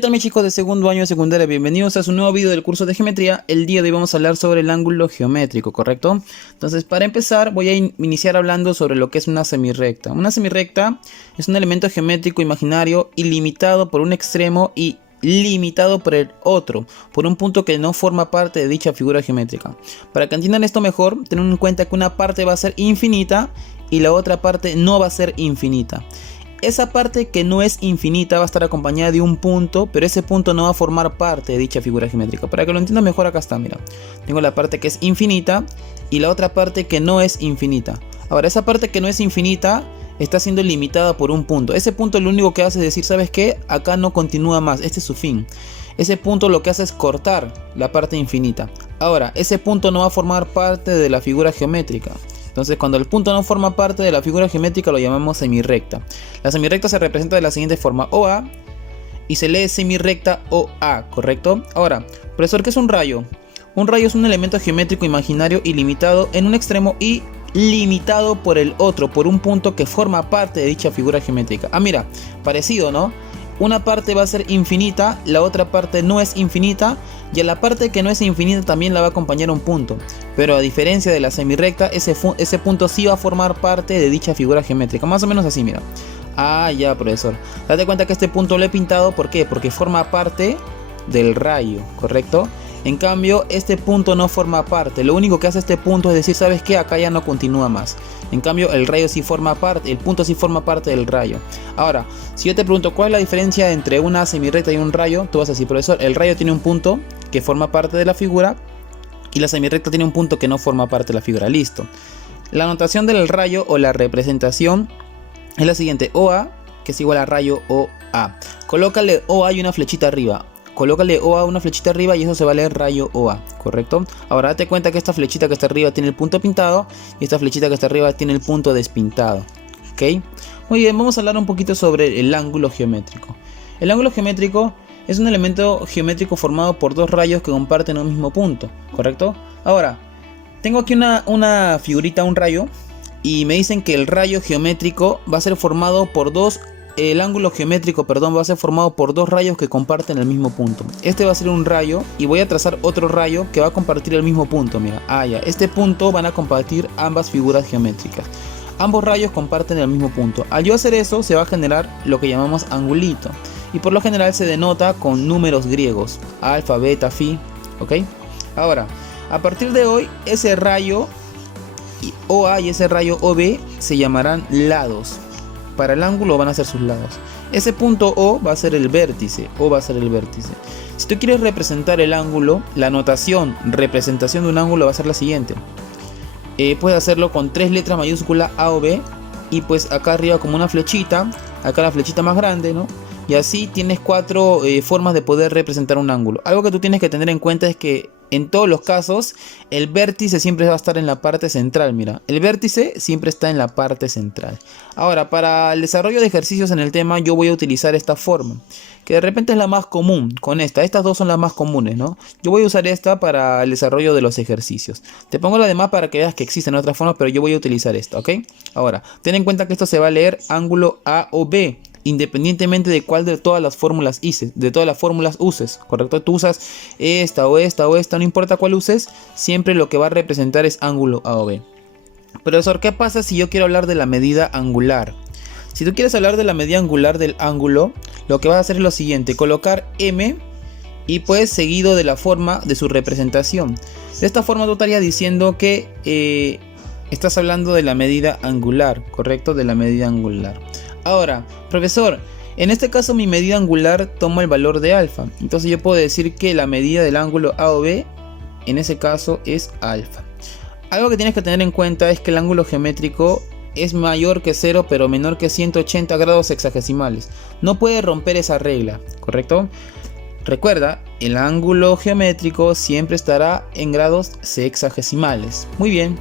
tal mis chicos de segundo año de secundaria? Bienvenidos a su nuevo video del curso de geometría. El día de hoy vamos a hablar sobre el ángulo geométrico, ¿correcto? Entonces, para empezar voy a iniciar hablando sobre lo que es una semirrecta. Una semirrecta es un elemento geométrico imaginario ilimitado por un extremo y limitado por el otro, por un punto que no forma parte de dicha figura geométrica. Para que entiendan esto mejor, tengan en cuenta que una parte va a ser infinita y la otra parte no va a ser infinita. Esa parte que no es infinita va a estar acompañada de un punto, pero ese punto no va a formar parte de dicha figura geométrica. Para que lo entiendan mejor, acá está, mira. Tengo la parte que es infinita y la otra parte que no es infinita. Ahora, esa parte que no es infinita está siendo limitada por un punto. Ese punto lo único que hace es decir, ¿sabes qué? Acá no continúa más, este es su fin. Ese punto lo que hace es cortar la parte infinita. Ahora, ese punto no va a formar parte de la figura geométrica. Entonces, cuando el punto no forma parte de la figura geométrica, lo llamamos semirrecta. La semirrecta se representa de la siguiente forma: OA, y se lee semirrecta OA, ¿correcto? Ahora, profesor, ¿qué es un rayo? Un rayo es un elemento geométrico imaginario ilimitado en un extremo y limitado por el otro, por un punto que forma parte de dicha figura geométrica. Ah, mira, parecido, ¿no? Una parte va a ser infinita, la otra parte no es infinita, y a la parte que no es infinita también la va a acompañar un punto. Pero a diferencia de la semirrecta, ese punto sí va a formar parte de dicha figura geométrica. Más o menos así, mira. Ah, ya, profesor. Date cuenta que este punto lo he pintado, ¿por qué? Porque forma parte del rayo, ¿correcto? En cambio, este punto no forma parte. Lo único que hace este punto es decir, ¿sabes qué? Acá ya no continúa más. En cambio, el rayo sí forma parte, el punto sí forma parte del rayo. Ahora, si yo te pregunto cuál es la diferencia entre una semirrecta y un rayo, tú vas a decir, profesor, el rayo tiene un punto que forma parte de la figura y la semirrecta tiene un punto que no forma parte de la figura. Listo. La notación del rayo o la representación es la siguiente: OA, que es igual a rayo OA. Colócale OA y una flechita arriba. Colócale OA una flechita arriba y eso se va a leer rayo OA, ¿correcto? Ahora date cuenta que esta flechita que está arriba tiene el punto pintado y esta flechita que está arriba tiene el punto despintado, ¿ok? Muy bien, vamos a hablar un poquito sobre el ángulo geométrico. El ángulo geométrico es un elemento geométrico formado por dos rayos que comparten un mismo punto, ¿correcto? Ahora, tengo aquí una figurita, un rayo, y me dicen que el rayo geométrico va a ser formado por el ángulo geométrico, perdón, va a ser formado por dos rayos que comparten el mismo punto. Este va a ser un rayo y voy a trazar otro rayo que va a compartir el mismo punto, mira. Ah, ya, este punto van a compartir ambas figuras geométricas. Ambos rayos comparten el mismo punto. Al yo hacer eso, se va a generar lo que llamamos angulito. Y por lo general se denota con números griegos: alfa, beta, phi, ¿ok? Ahora, a partir de hoy, ese rayo OA y ese rayo OB se llamarán lados. Para el ángulo van a ser sus lados. Ese punto O va a ser el vértice. O va a ser el vértice. Si tú quieres representar el ángulo, la notación, representación de un ángulo va a ser la siguiente. Puedes hacerlo con tres letras mayúsculas A o B. Y pues acá arriba como una flechita. Acá la flechita más grande, ¿no? Y así tienes cuatro formas de poder representar un ángulo. Algo que tú tienes que tener en cuenta es que en todos los casos el vértice siempre va a estar en la parte central. Mira, el vértice siempre está en la parte central. Ahora, para el desarrollo de ejercicios en el tema, yo voy a utilizar esta forma, que de repente es la más común con esta. Estas dos son las más comunes, ¿no? Yo voy a usar esta para el desarrollo de los ejercicios. Te pongo la demás para que veas que existen otras formas, pero yo voy a utilizar esta, ¿ok? Ahora, ten en cuenta que esto se va a leer ángulo A o B, independientemente de cuál de todas las fórmulas uses, ¿correcto? Tú usas esta o esta o esta, no importa cuál uses, siempre lo que va a representar es ángulo A o B. Profesor, ¿qué pasa si yo quiero hablar de la medida angular? Si tú quieres hablar de la medida angular del ángulo, lo que vas a hacer es lo siguiente: colocar M y pues seguido de la forma de su representación. De esta forma tú estarías diciendo que estás hablando de la medida angular, ¿correcto? De la medida angular. Ahora, profesor, en este caso mi medida angular toma el valor de alfa. Entonces yo puedo decir que la medida del ángulo A o B en ese caso es alfa. Algo que tienes que tener en cuenta es que el ángulo geométrico es mayor que 0 pero menor que 180 grados sexagesimales. No puede romper esa regla, ¿correcto? Recuerda, el ángulo geométrico siempre estará en grados sexagesimales. Muy bien.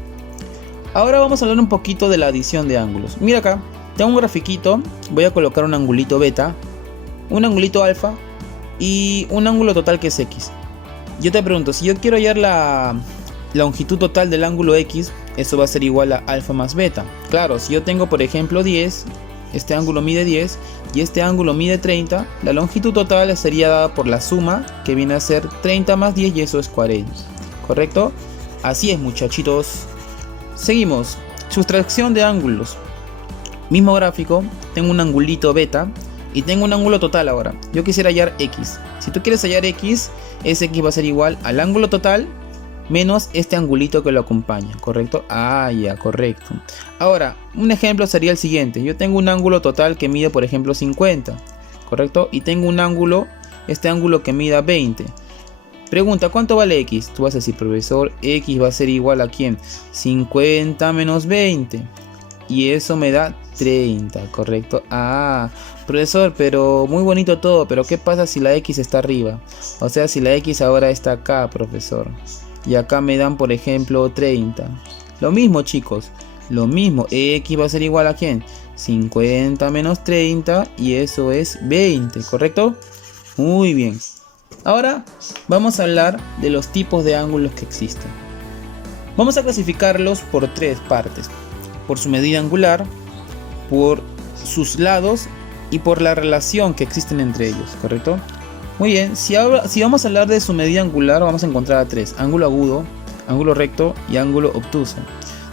Ahora vamos a hablar un poquito de la adición de ángulos. Mira acá. Tengo un grafiquito, voy a colocar un angulito beta, un angulito alfa y un ángulo total que es X. Yo te pregunto, si yo quiero hallar la longitud total del ángulo X, eso va a ser igual a alfa más beta. Claro, si yo tengo por ejemplo 10 este ángulo mide 10 y este ángulo mide 30, la longitud total sería dada por la suma, que viene a ser 30 más 10 y eso es 40, ¿correcto? Así es, muchachitos. Seguimos, sustracción de ángulos. Mismo gráfico, tengo un angulito beta y tengo un ángulo total ahora. Yo quisiera hallar x. Si tú quieres hallar x, ese x va a ser igual al ángulo total menos este angulito que lo acompaña, ¿correcto? Ah, ya, correcto. Ahora, un ejemplo sería el siguiente. Yo tengo un ángulo total que mide, por ejemplo, 50, ¿correcto? Y tengo un ángulo, este ángulo que mida 20. Pregunta, ¿cuánto vale x? Tú vas a decir, profesor, x va a ser igual a ¿quién? 50 menos 20. Y eso me da 30, ¿correcto? Ah, profesor, pero muy bonito todo, pero ¿qué pasa si la x está arriba? O sea, si la x ahora está acá, profesor. Y acá me dan, por ejemplo, 30. Lo mismo, chicos. Lo mismo. X va a ser igual a ¿quién? 50 menos 30. Y eso es 20. ¿Correcto? Muy bien. Ahora vamos a hablar de los tipos de ángulos que existen. Vamos a clasificarlos por tres partes. Por su medida angular, por sus lados y por la relación que existen entre ellos. ¿Correcto? Muy bien, si vamos a hablar de su medida angular, vamos a encontrar a tres: ángulo agudo, ángulo recto y ángulo obtuso.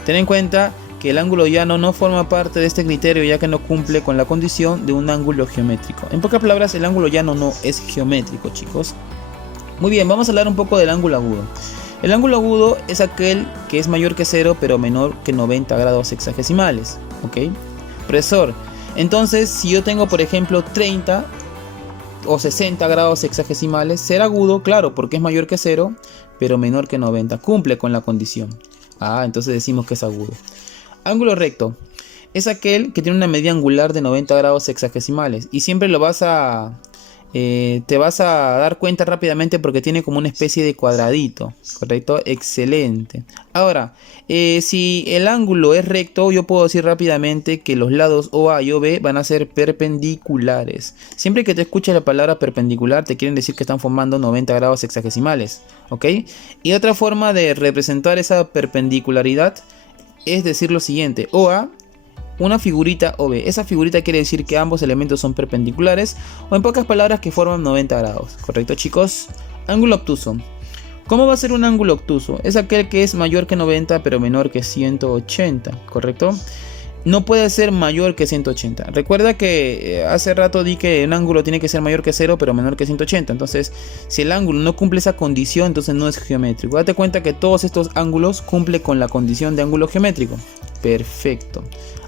Ten en cuenta que el ángulo llano no forma parte de este criterio, ya que no cumple con la condición de un ángulo geométrico. En pocas palabras, el ángulo llano no es geométrico, chicos. Muy bien, vamos a hablar un poco del ángulo agudo. El ángulo agudo es aquel que es mayor que 0 pero menor que 90 grados sexagesimales. ¿Ok? Profesor, entonces si yo tengo, por ejemplo, 30 o 60 grados sexagesimales, será agudo, claro, porque es mayor que 0, pero menor que 90. Cumple con la condición. Ah, entonces decimos que es agudo. Ángulo recto es aquel que tiene una medida angular de 90 grados sexagesimales. Y siempre lo vas a... te vas a dar cuenta rápidamente porque tiene como una especie de cuadradito, ¿correcto? Excelente. Ahora, si el ángulo es recto, yo puedo decir rápidamente que los lados OA y OB van a ser perpendiculares. Siempre que te escuches la palabra perpendicular, te quieren decir que están formando 90 grados sexagesimales, ¿ok? Y otra forma de representar esa perpendicularidad es decir lo siguiente: OA, una figurita OB. Esa figurita quiere decir que ambos elementos son perpendiculares, o en pocas palabras que forman 90 grados. ¿Correcto, chicos? Ángulo obtuso. ¿Cómo va a ser un ángulo obtuso? Es aquel que es mayor que 90 pero menor que 180. ¿Correcto? No puede ser mayor que 180. Recuerda que hace rato di que un ángulo tiene que ser mayor que 0 pero menor que 180. Entonces, si el ángulo no cumple esa condición, entonces no es geométrico. Date cuenta que todos estos ángulos cumplen con la condición de ángulo geométrico. Perfecto.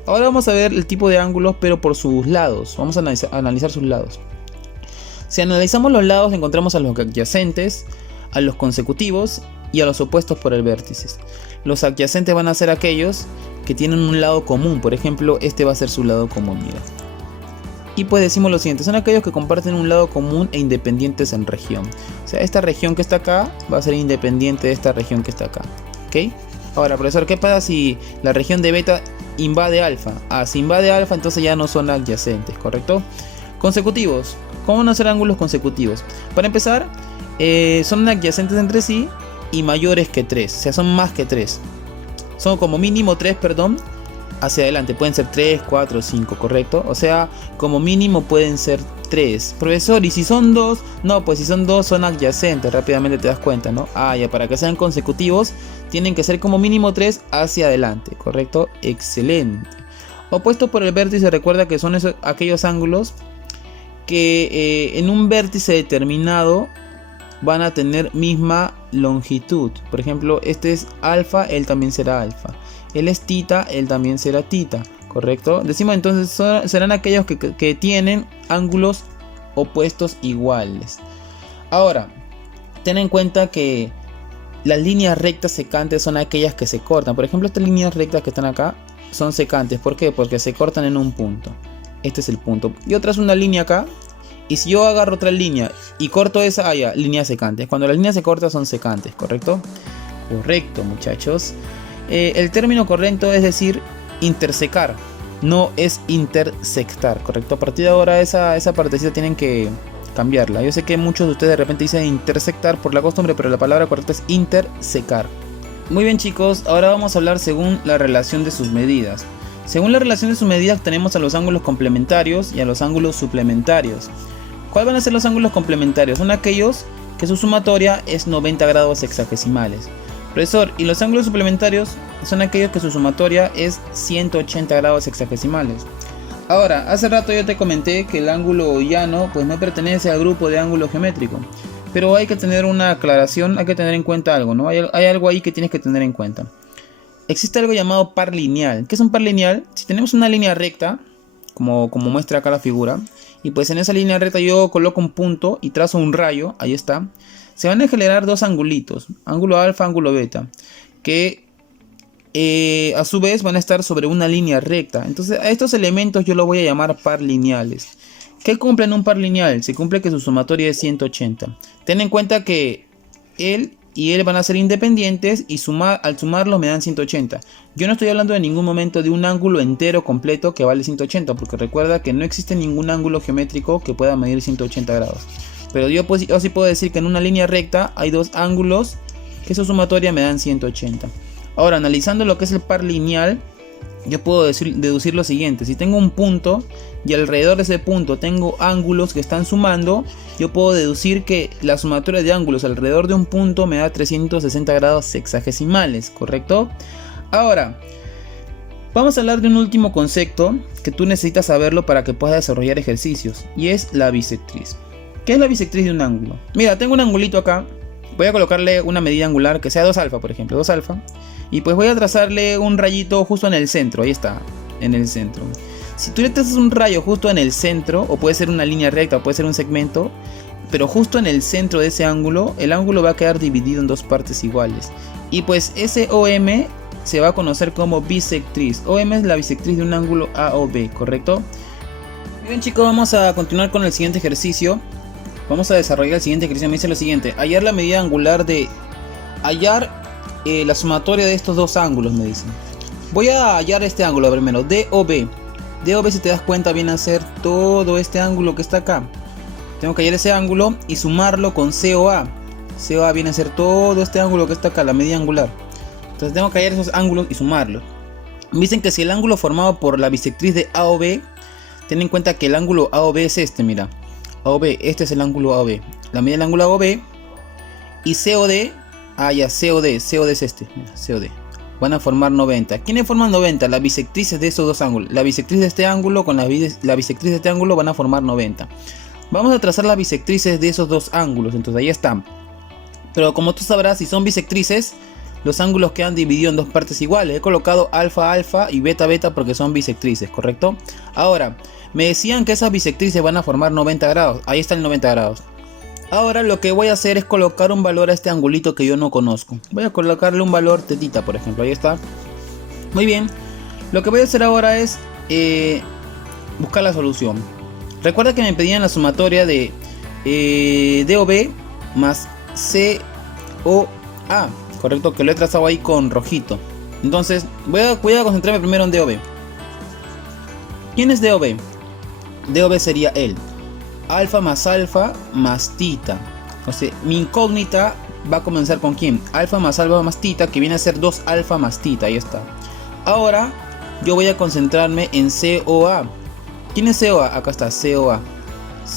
Ahora vamos a ver el tipo de ángulos, pero por sus lados. Vamos a analizar sus lados. Si analizamos los lados, encontramos a los adyacentes, a los consecutivos y a los opuestos por el vértice. Los adyacentes van a ser aquellos que tienen un lado común. Por ejemplo, este va a ser su lado común, mira. Y pues decimos lo siguiente: son aquellos que comparten un lado común e independientes en región. O sea, esta región que está acá va a ser independiente de esta región que está acá. ¿Ok? Ahora, profesor, ¿qué pasa si la región de beta invade alfa? Ah, si invade alfa, entonces ya no son adyacentes, ¿correcto? Consecutivos. ¿Cómo van a ser ángulos consecutivos? Para empezar, son adyacentes entre sí y mayores que 3. O sea, son más que 3. Son como mínimo 3, perdón, hacia adelante. Pueden ser 3, 4, 5, ¿correcto? O sea, como mínimo pueden ser 3. Profesor, ¿y si son 2? No, pues si son 2 son adyacentes. Rápidamente te das cuenta, ¿no? Ah, ya, para que sean consecutivos tienen que ser como mínimo 3 hacia adelante, ¿correcto? Excelente. Opuestos por el vértice, recuerda que son aquellos ángulos que en un vértice determinado van a tener misma longitud. Por ejemplo, este es alfa, él también será alfa. Él es tita, él también será tita, ¿correcto? Decimos entonces, serán aquellos que tienen ángulos opuestos iguales. Ahora, ten en cuenta que las líneas rectas secantes son aquellas que se cortan. Por ejemplo, estas líneas rectas que están acá son secantes. ¿Por qué? Porque se cortan en un punto. Este es el punto. Y otra es una línea acá. Y si yo agarro otra línea y corto esa, ya, líneas secantes. Cuando las líneas se cortan son secantes, ¿correcto? Correcto, muchachos. El término correcto es decir intersecar, no es intersectar, ¿correcto? A partir de ahora esa partecita tienen que cambiarla. Yo sé que muchos de ustedes de repente dicen intersectar por la costumbre, pero la palabra correcta es intersecar. Muy bien, chicos, ahora vamos a hablar según la relación de sus medidas. Según la relación de sus medidas tenemos a los ángulos complementarios y a los ángulos suplementarios. ¿Cuáles van a ser los ángulos complementarios? Son aquellos que su sumatoria es 90 grados sexagesimales. Profesor, ¿y los ángulos suplementarios? Son aquellos que su sumatoria es 180 grados sexagesimales. Ahora, hace rato yo te comenté que el ángulo llano pues no pertenece al grupo de ángulo geométrico. Pero hay que tener una aclaración, hay que tener en cuenta algo, ¿no? Hay algo ahí que tienes que tener en cuenta. Existe algo llamado par lineal. ¿Qué es un par lineal? Si tenemos una línea recta, como muestra acá la figura, y pues en esa línea recta yo coloco un punto y trazo un rayo, ahí está, se van a generar dos angulitos, ángulo alfa, ángulo beta, que a su vez van a estar sobre una línea recta. Entonces a estos elementos yo los voy a llamar par lineales. ¿Qué cumplen un par lineal? Se cumple que su sumatoria es 180. Ten en cuenta que él y él van a ser independientes y al sumarlos me dan 180. Yo no estoy hablando en ningún momento de un ángulo entero completo que vale 180, porque recuerda que no existe ningún ángulo geométrico que pueda medir 180 grados. Pero yo sí puedo decir que en una línea recta hay dos ángulos que su sumatoria me dan 180. Ahora, analizando lo que es el par lineal, yo puedo deducir lo siguiente. Si tengo un punto y alrededor de ese punto tengo ángulos que están sumando, yo puedo deducir que la sumatoria de ángulos alrededor de un punto me da 360 grados sexagesimales, ¿correcto? Ahora, vamos a hablar de un último concepto que tú necesitas saberlo para que puedas desarrollar ejercicios, y es la bisectriz. ¿Qué es la bisectriz de un ángulo? Mira, tengo un angulito acá, voy a colocarle una medida angular que sea 2 alfa, por ejemplo, 2 alfa. Y pues voy a trazarle un rayito justo en el centro, ahí está, en el centro. Si tú le trazas un rayo justo en el centro, o puede ser una línea recta, o puede ser un segmento, pero justo en el centro de ese ángulo, el ángulo va a quedar dividido en dos partes iguales. Y pues ese OM se va a conocer como bisectriz. OM es la bisectriz de un ángulo A o B, ¿correcto? Bien chicos, vamos a continuar con el siguiente ejercicio. Vamos a desarrollar el siguiente ejercicio. Me dice lo siguiente: hallar la medida angular de... la sumatoria de estos dos ángulos, me dicen. Voy a hallar este ángulo primero, DOB. DOB, si te das cuenta, viene a ser todo este ángulo que está acá. Tengo que hallar ese ángulo y sumarlo con COA. COA viene a ser todo este ángulo que está acá, la medida angular. Entonces tengo que hallar esos ángulos y sumarlos. Me dicen que si el ángulo formado por la bisectriz de AOB, ten en cuenta que el ángulo AOB es este, mira. AOB, este es el ángulo AOB. La medida del ángulo AOB y COD. Ya, COD es este, mira, COD. Van a formar 90. ¿Quiénes forman 90? Las bisectrices de esos dos ángulos. La bisectriz de este ángulo con la bisectriz de este ángulo van a formar 90. Vamos a trazar las bisectrices de esos dos ángulos, entonces ahí están. Pero como tú sabrás, si son bisectrices, los ángulos quedan divididos en dos partes iguales. He colocado alfa, alfa y beta, beta porque son bisectrices, ¿correcto? Ahora, me decían que esas bisectrices van a formar 90 grados. Ahí está el 90 grados. Ahora lo que voy a hacer es colocar un valor a este angulito que yo no conozco. Voy a colocarle un valor tetita, por ejemplo. Ahí está. Muy bien. Lo que voy a hacer ahora es buscar la solución. Recuerda que me pedían la sumatoria de DOB más COA. Correcto, que lo he trazado ahí con rojito. Entonces voy a concentrarme primero en DOB. ¿Quién es DOB? DOB sería él. Alfa más tita. O sea, mi incógnita va a comenzar con quién. Alfa más tita, que viene a ser 2 alfa más tita. Ahí está. Ahora yo voy a concentrarme en COA. ¿Quién es COA? Acá está, COA.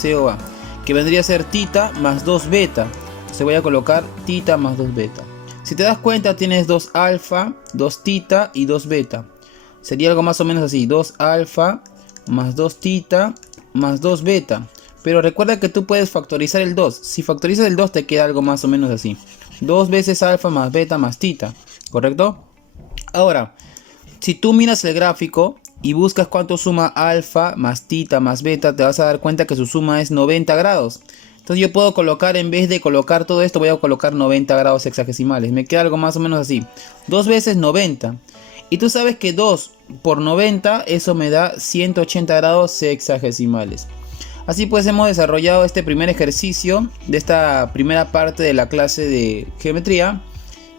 COA, que vendría a ser tita más 2 beta. Entonces voy a colocar tita más 2 beta. Si te das cuenta, tienes 2 alfa, 2 tita y 2 beta. Sería algo más o menos así: 2 alfa más 2 tita más 2 beta. Pero recuerda que tú puedes factorizar el 2. Si factorizas el 2 te queda algo más o menos así: 2 veces alfa más beta más tita, ¿correcto? Ahora, si tú miras el gráfico y buscas cuánto suma alfa más tita más beta, te vas a dar cuenta que su suma es 90 grados. Entonces yo puedo colocar, en vez de colocar todo esto, voy a colocar 90 grados sexagesimales. Me queda algo más o menos así: 2 veces 90. Y tú sabes que 2 por 90, eso me da 180 grados sexagesimales. Así pues, hemos desarrollado este primer ejercicio de esta primera parte de la clase de geometría.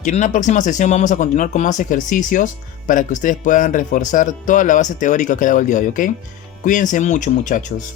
Y en una próxima sesión vamos a continuar con más ejercicios para que ustedes puedan reforzar toda la base teórica que he dado el día de hoy, ¿ok? Cuídense mucho, muchachos.